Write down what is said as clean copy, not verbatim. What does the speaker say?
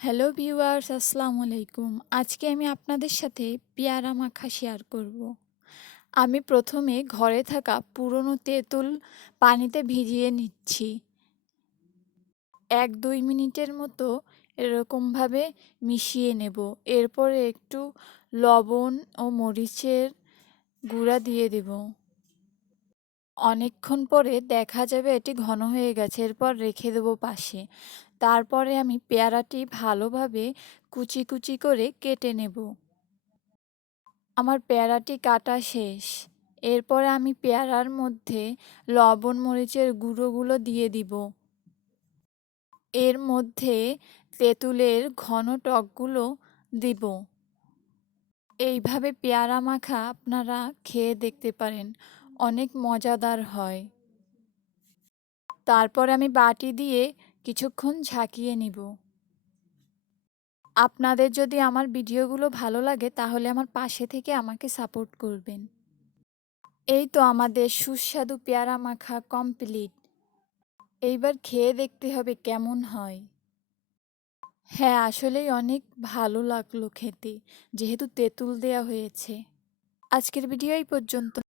Hello viewers, আসসালামু আলাইকুম। আজকে আমি আপনাদের সাথে পেয়ারা মাখা শেয়ার করব। আমি প্রথমে ঘরে থাকা পুরনো তেঁতুল পানিতে ভিজিয়ে নিচ্ছি। ১-২ মিনিটের মতো এরকমভাবে মিশিয়ে নেব। এরপরে একটু লবণ ও মরিচের গুঁড়া দিয়ে দেব। অনেকক্ষণ পরে দেখা যাবে এটি ঘন হয়ে গেছে। এরপর রেখে দেবো পাশে। তারপরে আমি পেয়ারাটি ভালোভাবে কুচি কুচি করে কেটে নেব। আমার পেয়ারাটি কাটা শেষ। এরপরে আমি পেয়ারার মধ্যে লবণ মরিচের গুঁড়োগুলো দিয়ে দিব। এর মধ্যে তেঁতুলের ঘন টকগুলো দিব। এইভাবে পেয়ারা মাখা আপনারা খেয়ে দেখতে পারেন। অনেক মজাদার হয়। তারপর আমি বাটি দিয়ে কিছুক্ষণ ঝাঁকিয়ে নিব। আপনাদের যদি আমার ভিডিওগুলো ভালো লাগে তাহলে আমার পাশে থেকে আমাকে সাপোর্ট করবেন। এই তো আমাদের সুস্বাদু পেয়ারা মাখা কমপ্লিট। এইবার খেয়ে দেখতে হবে কেমন হয়। হ্যাঁ, আসলেই অনেক ভালো লাগলো খেতে, যেহেতু তেঁতুল দেয়া হয়েছে। আজকের ভিডিও এই পর্যন্ত।